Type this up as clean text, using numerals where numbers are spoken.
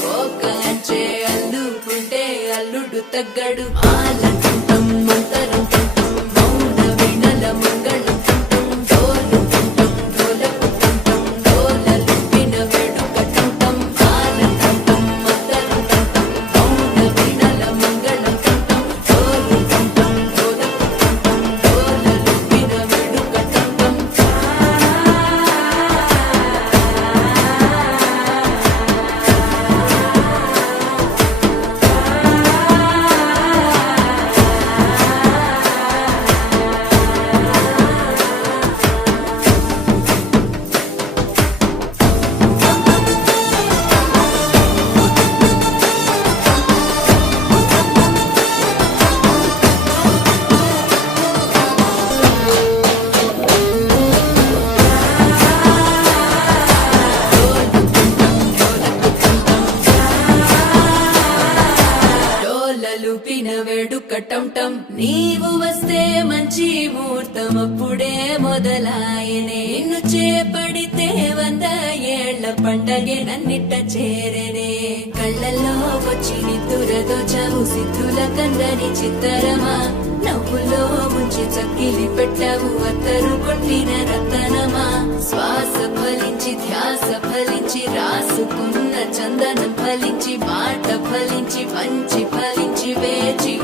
కోక అంచే అల్లుకుంటే అల్లుడు తగ్గడు ఆలంటుంటాం మంతరం తుంటాం మౌన వీణల మంగళం తుంటాం డోలు తుంటాం డోలకు తుంటాం డోలలుపిన వేడుక తుంటాం ఆలంటుంటాం మంతరం తుంటాం మౌన వీణల మంగళం తుంటాం డోలు తుంటాం డోలకు తుంటాం డోలలుపిన వేడుక తుంటాం డోలలుపిన వేడుక టంటం నీవు వస్తే మంచి ముహూర్తం అప్పుడే మొదలాయనే నిన్ను చేపడితే 100 ఏళ్ల పండగే నన్నిట్ట చేరనే కళ్ళల్లో వచ్చి నిద్దురదో చావు సిద్ధుల కందని చిత్తరమా నవ్వులో ముంచి చక్కిలి పెట్టావు అత్తరు కొట్టిన రతనమా శ్వాస ఫలించి ధ్యాస ఫలించి రాసుకున్న చందనం ఫలించి మాట ఫలించి పంచి ఫలించి వేచి